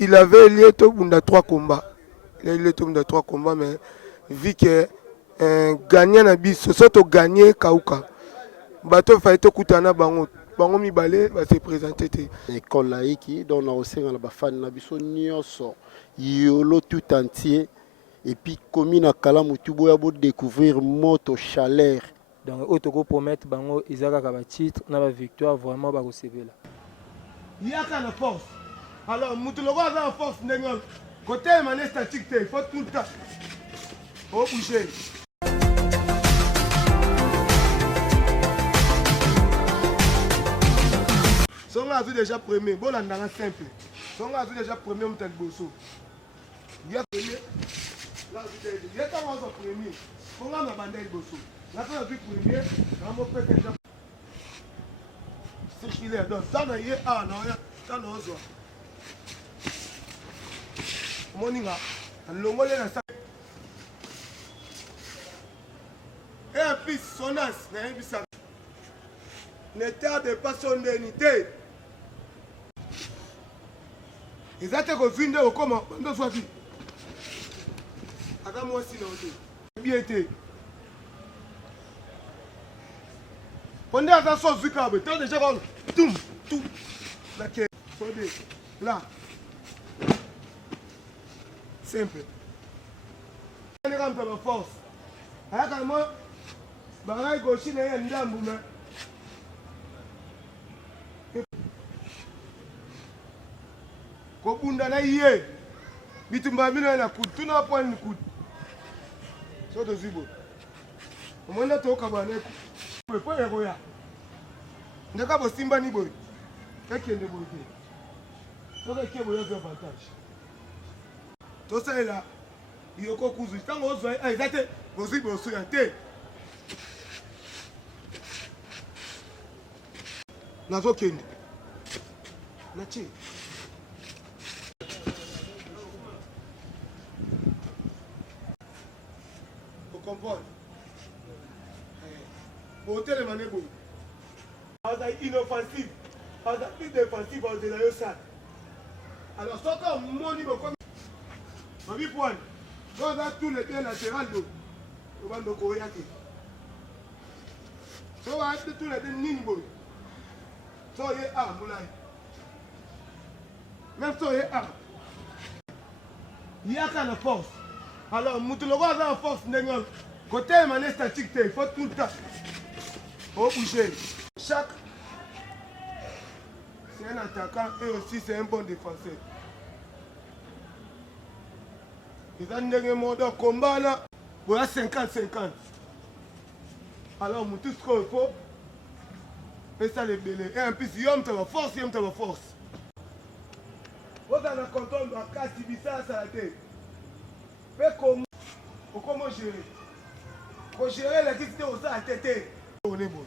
il avait lié tout bunda 3 combats. Il a lié tout bunda 3 combats, mais vu que gagnant na biso, surtout gagné Kauka. Bato fait tout kutana bango. Bango mi balé va se présenter. École laïque, donc on a aussi un fan na biso nyonso. Yolo tout entier. Et puis commune à Kalamutubo ya bo découvrir moto chaleur. Donc autoko promettre bango izaka ka ba titre na ba victoire vraiment ba recevoir là. Il y a la force. Alors mutu logo a la force ndengol. Côté mané statique il faut tout le temps. Au bouger. Son a vu déjà premier, bon là dans simple. Son a vu déjà premier on tel bosso. Il y a premier. Là il y a quand on premier. On a bandé bosso. Là quand on a vu premier, on a fait déjà. C'est qu'il est donc ça n'a ah non, ça n'a pas. Moninga, l'ongolé na ça. Et un fils sonas, n'a pas ça. Ne tarde pas son unité. Ils ont été confinés au comment on soit dit. Avec moi, sinon, bien été. Pendant que ça sort du câble, tu as déjà tout, là, là. Simple. On est comme la force. Avec moi, bagaille gauche, il y a un dame. Kobunda na iye bitumba bino na kutu tuna point kutu so to zibo omona to kabane ku po ero ya ndeka bo simba ni boy ekende boy to ka kebo yo avantage to sala yoko kuzu tango ozwa ai zate bozibo so ya te nazo kende na chi. Pour les manées, on a inoffensif, on a plus défensif, on a de la salle. Alors, soit comme mon niveau, comme on dit point, on a tous les deux latérales, on va nous courir. Soit on a tous les deux nimbo, soit il y a un moulin. Même soit il y a un. Il y a qu'à la force. Alors, Moutouloko a la force, côté mané statique, il faut tout le temps. Au bouger. Chaque. C'est un attaquant et aussi c'est un bon défenseur. Ils ont un mode de combat là. Pour 50-50. Alors, tout ce qu'il faut. Et ça les belés. Et en plus, il y a une force, il y a une force. Vous avez un contrôle de la casse, il ça a été. Mais comment gérer? Pour gérer l'électricité au ça à tête. On est bon.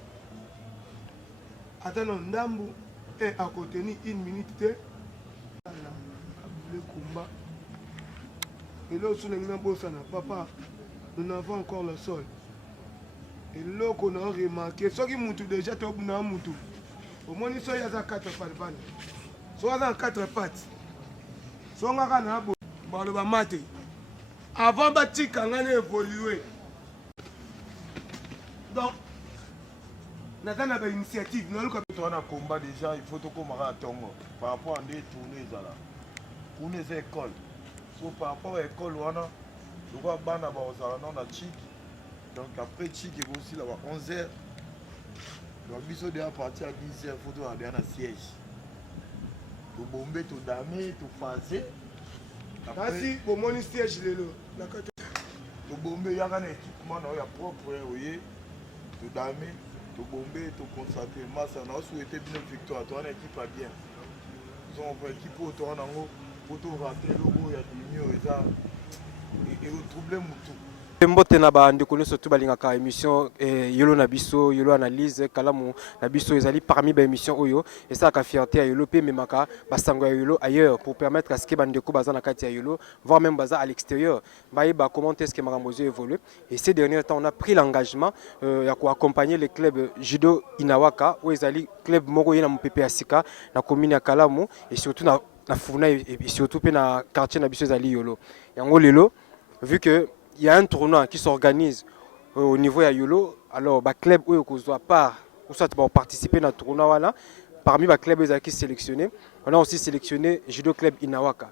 Attends, Ndambu est à côté ni une minute. Le combat. Et là, sur le papa, nous n'avons encore le sol. Et là, qu'on a remarqué, ceux qui montent déjà, tu as monté. Au moins, ils sont à 4 pattes. Soit à 4 pattes. Soit à 4 pattes. Avant bâti quand on a évolué. Donc, nous avons une initiative. Nous avons un combat déjà, il faut que nous ayons par rapport à des tournées. Pour les écoles. Par rapport à l'école, nous avons un chic. Donc après chic, il y a aussi 11h. Donc il faut déjà partir à 10h, il faut aller à un siège. Tout bomber, tout damer, tout phaser. Merci pour mon siège. Tout bomber, il y a un équipement propre. Tout damer, tout bomber, tout concentrer. Moi, ça a souhaité bien victoire. Toi, l'équipe a bien. Ils ont une équipe autour pour tout rentrer le logo, il y a des mieux et au trouble tout. Mbote na ba ndeko nyonso tu balingaka émission yolo na biso yolo analyse kalamu na biso ezali parmi ba émission oyo et ça ka fierté ya yolo pe memaka basango ya yolo ailleurs pour permettre à ce que bandeko baza na kati ya yolo voire même baza à l'extérieur ba commenter ce que makambozo évolue et ces derniers temps on a pris l'engagement ya ko accompagner les clubs judo Inawaka ou ezali club moko yena mpepe asika na commune ya Kalamu et surtout na na Funa et surtout dans le quartier na biso ezali Yolo. Yango lelo, vu que il y a un tournoi qui s'organise au niveau de Yolo, alors le club où il doit part ou soit participer dans le tournoi voilà, parmi les clubs qui sont sélectionnés, on a aussi sélectionné Judo Club Inawaka.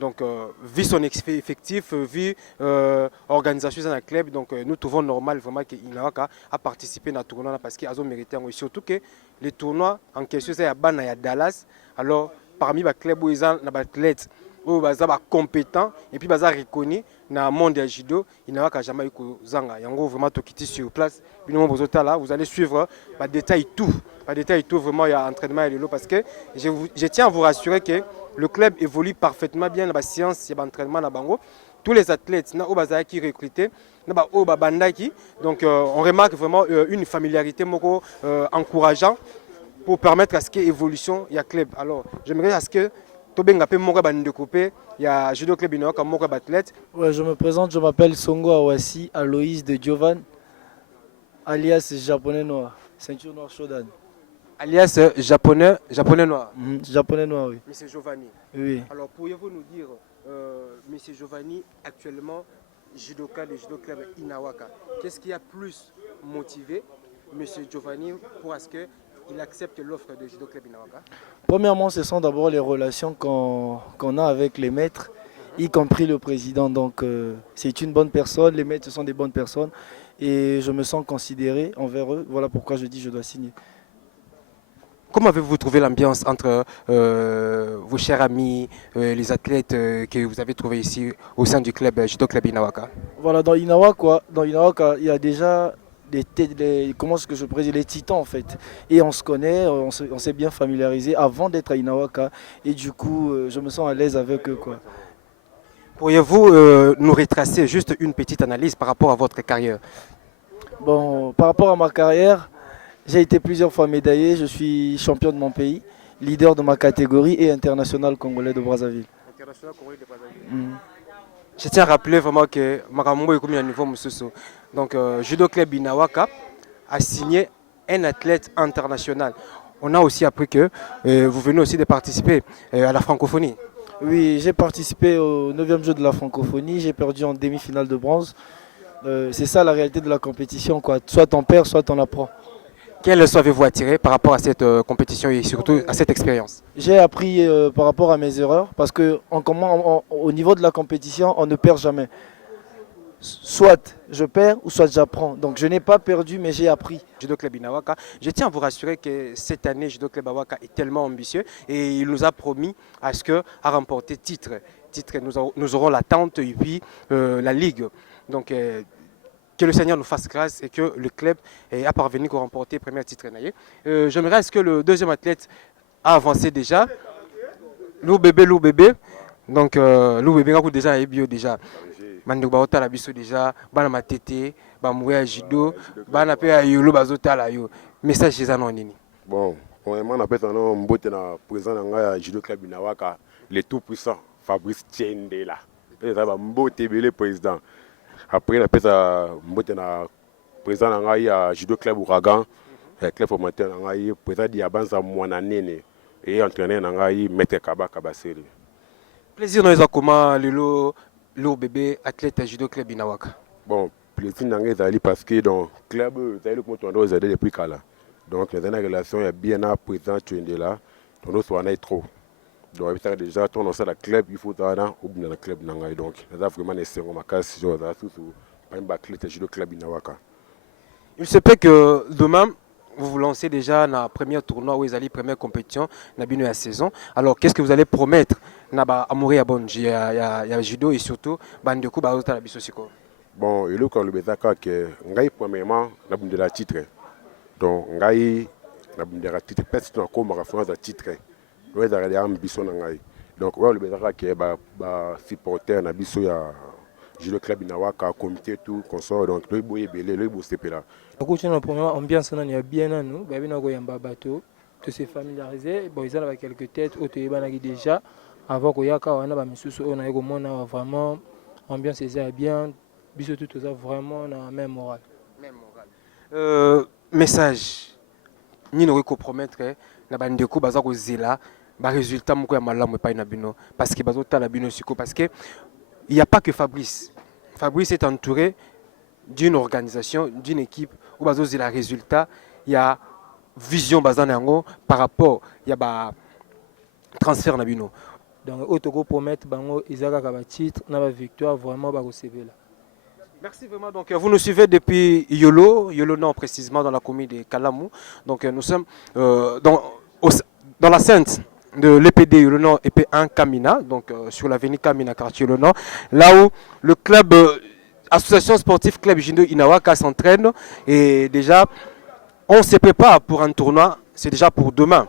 Donc, vu son effectif, vu l'organisation dans le club, donc nous trouvons normal vraiment que Inawaka a participé dans le tournoi parce qu'il a mérité. Surtout que les tournois en question, c'est à Dallas. Alors, parmi les clubs où ils ont des athlètes, où ils sont compétents et puis ils sont reconnus dans le monde du judo, Inawaka n'a jamais eu Zanga. Il y a vraiment tout quitté sur place. Vous allez suivre les détails tout. Les détails tout, vraiment, il y a entraînement et le lot parce que je tiens à vous rassurer que le club évolue parfaitement bien dans la science et l'entraînement. Tous les athlètes qui sont recrutés, donc on remarque vraiment une familiarité encourageante pour permettre à ce qu'il y ait évolution il y a club. Alors j'aimerais à ce que il y a Judo Club Inawaka comme athlète. Ouais, je me présente, je m'appelle Songo Awasi Aloïs de Jovan, alias japonais noir, ceinture noire Shodan. Alias japonais noir. Japonais noir, oui. Monsieur Giovanni. Oui. Alors pourriez-vous nous dire, Monsieur Giovanni, actuellement judoka de Judo Club Inawaka, qu'est-ce qui a plus motivé Monsieur Giovanni pour ce qu'il accepte l'offre de Judo Club Inawaka? Premièrement, ce sont d'abord les relations qu'on a avec les maîtres, y compris le président. Donc c'est une bonne personne, les maîtres sont des bonnes personnes et je me sens considéré envers eux. Voilà pourquoi je dis que je dois signer. Comment avez-vous trouvé l'ambiance entre vos chers amis, les athlètes que vous avez trouvés ici au sein du club Judo Club Inawaka? Voilà, dans Inawaka, il y a déjà comment est-ce que je pourrais dire, les titans en fait. Et on se connaît, on s'est bien familiarisé avant d'être à Inawaka. Et du coup, je me sens à l'aise avec eux, quoi. Pourriez-vous nous retracer juste une petite analyse par rapport à votre carrière? Bon, par rapport à ma carrière, j'ai été plusieurs fois médaillé, je suis champion de mon pays, leader de ma catégorie et international congolais de Brazzaville. International congolais de Brazzaville. Je tiens à rappeler vraiment que Makambo est commis à niveau Moussoso. Donc, Judo Club Inawaka a signé un athlète international. On a aussi appris que vous venez aussi de participer à la francophonie. Oui, j'ai participé au 9e jeu de la francophonie, j'ai perdu en demi-finale de bronze. C'est ça la réalité de la compétition, quoi. Soit on perd, soit on apprend. Quelle leçon avez-vous attiré par rapport à cette compétition et surtout à cette expérience? J'ai appris par rapport à mes erreurs parce qu'au niveau de la compétition, on ne perd jamais. Soit je perds ou soit j'apprends. Donc je n'ai pas perdu mais j'ai appris. Judo Club Inawaka, je tiens à vous rassurer que cette année, Judo Club Inawaka est tellement ambitieux et il nous a promis à remporter titre. Nous aurons l'attente et puis la Ligue. Donc, que le Seigneur nous fasse grâce et que le club a parvenu à remporter le premier titre. J'aimerais est-ce que le deuxième athlète a avancé déjà. Lou bébé. Donc, Lou bébé, on a déjà un bio déjà. Mandou Baota la biso déjà, bana matete, bamouya judo, bana pe yolo bazota la yo. Message chez Anonini. Bon, on appelle ça un mbote na président na Judo Club Inawaka, le tout puissant Fabrice Tiendela. Et ça va mbote le président. Après, on appelle ça le président de Judo Club Ouragan, le club formateur de président de Yabanza Mouananene et entraîneur de Maître Kaba Kabaseri. Plaisir dans comment le bébé athlète Judo Club Inawaka. Bon, plaisir dans parce que dans le club, on a depuis Kala. Donc, les relations est bien à président Tiendela, on a trop. Donc, déjà, on a le club, il faut aller au club. Donc, on a vraiment essayé de faire club Inawaka. Il se peut que demain, vous vous lancez déjà dans le premier tournoi où vous allez première compétition dans la saison. Alors, qu'est-ce que vous allez promettre à Mourir à judo et surtout à la Bissosiko? Bon, il y a le Bézaka que premièrement, on a la titre. Donc, on a la titre, peut-être qu'on a la titre. Donc, le Bézaka qui est supporter na biso ya Judo Club Inawaka, comité tout, consort, donc le boye belé, le boye là. Donc, la première ambiance, on est bien à nous, on a bateau, tout se familiariser, bon, ils ont quelques têtes, déjà, avant qu'on y ait vraiment, ambiance est bien, biso tout ça vraiment dans la même morale. Message, ni nous compromettre, na bandeko bazako zela. ba résultat moko ya malamu epai na bino parce que bazotala bino siko parce que il n'y a pas que Fabrice. Fabrice est entouré d'une organisation, d'une équipe où bazozi la résultat, il y a vision bazana yango par rapport il y a ba transfert na bino. Donc autoko promettre bango izaka ka ba titre na ba victoire vraiment ba recevela. Merci vraiment. Donc vous nous suivez depuis Yolo Nord précisément dans la commune de Kalamou. Donc nous sommes dans la Sainte de l'EPD Yolo Nord EP1 Kamina, donc sur l'avenue Kamina quartier Yolo Nord, là où le club Association sportive Club Jindo Inawaka s'entraîne et déjà on se prépare pour un tournoi, c'est déjà pour demain.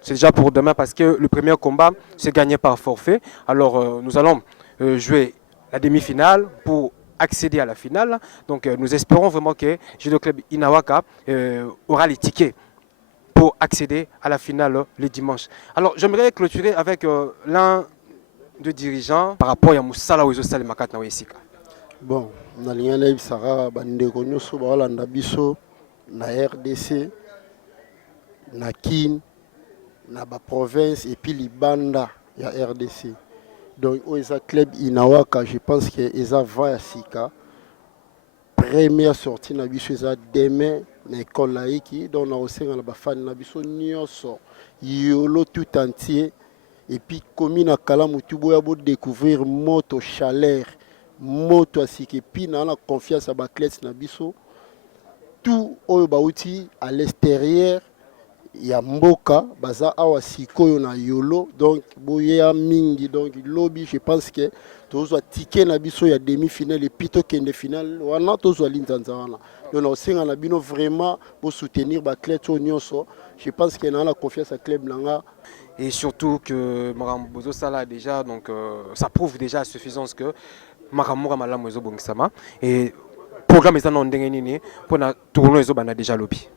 C'est déjà pour demain parce que le premier combat s'est gagné par forfait. Alors nous allons jouer la demi-finale pour accéder à la finale. Donc nous espérons vraiment que Judo Club Inawaka aura les tickets pour accéder à la finale le dimanche. Alors j'aimerais clôturer avec l'un des dirigeants par rapport à Moussala Ouezo Salimakat na Wesika. Bon, nalinga na ibisaka bandeko nyonso baolanda biso na RDC, na Kin, na ba province et puis libanda ya RDC. Donc Oeza Club Inawaka, je pense que eza va ya sika. Première sortie na biso eza demain na école laïque, donc na osenga na ba fan na biso nyonso yolo tout entier et puis commune na Kalamu tuboya bo découvrir moto chaleur, moto asiki puis na confiance à ba classe na biso tout oyo bauti à l'extérieur ya mboka baza awa sikoyo na yolo donc boya mingi donc lobby je pense que tozwa ticket na biso ya demi-finale et pito kende finale wana tozwa linzanza wana donc osenga na bino vraiment pour soutenir ba club nyonso je pense que na la confiance à club nanga et surtout que Marambozo Sala déjà donc ça prouve déjà à suffisance que Maramura Malamu ezo bongisama et programme est en ndenge nini pour na tournoi ezo bana déjà lobby.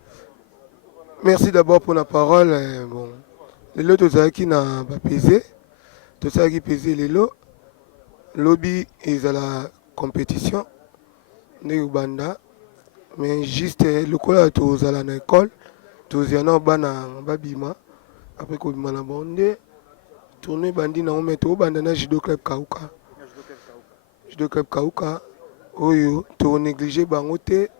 Merci d'abord pour la parole. Bon, les lots qui n'a pas pesé, tout ça qui pesé les lots. Lobby est à la compétition de Uganda, mais juste le col tous à l'école, tous y en a bana babima après qu'on m'a abondé, tourner bandi na ometo bandana judo club Kauka. Judo club Kauka, oyo to négligé bangote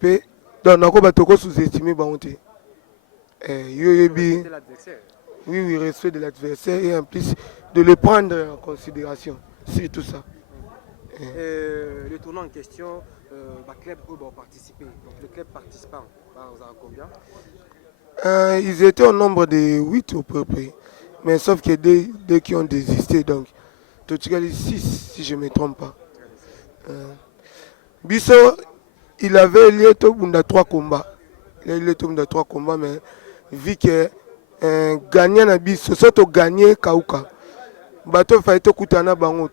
pe. Donc, on a sous-estimé Baonté. Oui, respect de l'adversaire et en plus de le prendre en considération. C'est tout ça. Le tournoi en question, le club a participé. Donc, le club participant, vous avez combien ils étaient au nombre de 8 au peu près. Mais sauf que deux qui ont désisté. Donc, total 6 si je ne me trompe pas. Bisso. Il avait lié tout le monde 3 combats. Il a lié tout le monde 3 combats, mais vu que gagnant na biso, surtout gagné Kauka. Bateau Faito Koutana Bango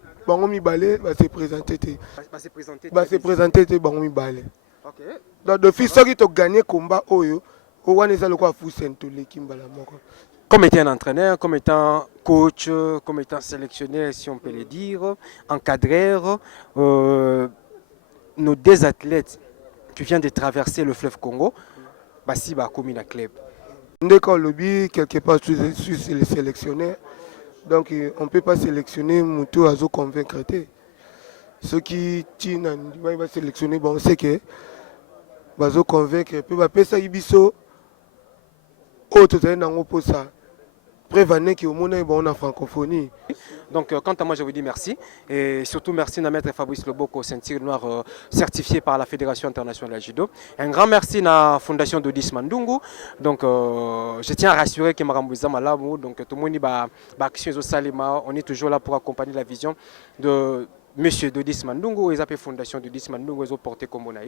mi balé, va se présenter. Va se présenter Bango mi balé. OK. Donc de fils qui ont gagné combat oyo, on est le quoi fou sento l'équipe bala moko. Comme étant un entraîneur, comme étant coach, comme étant sélectionneur si on peut le dire, encadreur, nos 2 athlètes qui vient de traverser le fleuve Congo, Bassi ba commune à club. Ndeko lobby quelque part sur les sélectionneurs. Donc on ne peut pas sélectionner Moutou Azo convaincre. Ceux qui va sélectionner, bon, on sait que Bazo convaincre, peut pas ça ibiso autre pour ça. Prévenez qui au monde est bon en francophonie. Donc quant à moi je vous dis merci et surtout merci à maître Fabrice Loboko, ceinture noire certifié par la Fédération internationale de judo. Un grand merci à la Fondation Dodis Mandungu. Donc je tiens à rassurer que Marambuza Malamu, donc tout le monde va action Salima, on est toujours là pour accompagner la vision de Monsieur Dodis Mandungu, ils appellent Fondation Dodis Mandungu, ils ont porté comme on a.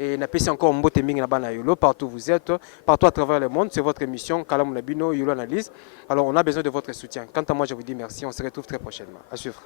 Et n'appelez encore Mbote Ming na Yolo, partout où vous êtes, partout à travers le monde, c'est votre émission Kalam Nabino Yolo Analyse. Alors on a besoin de votre soutien. Quant à moi, je vous dis merci, on se retrouve très prochainement. À suivre.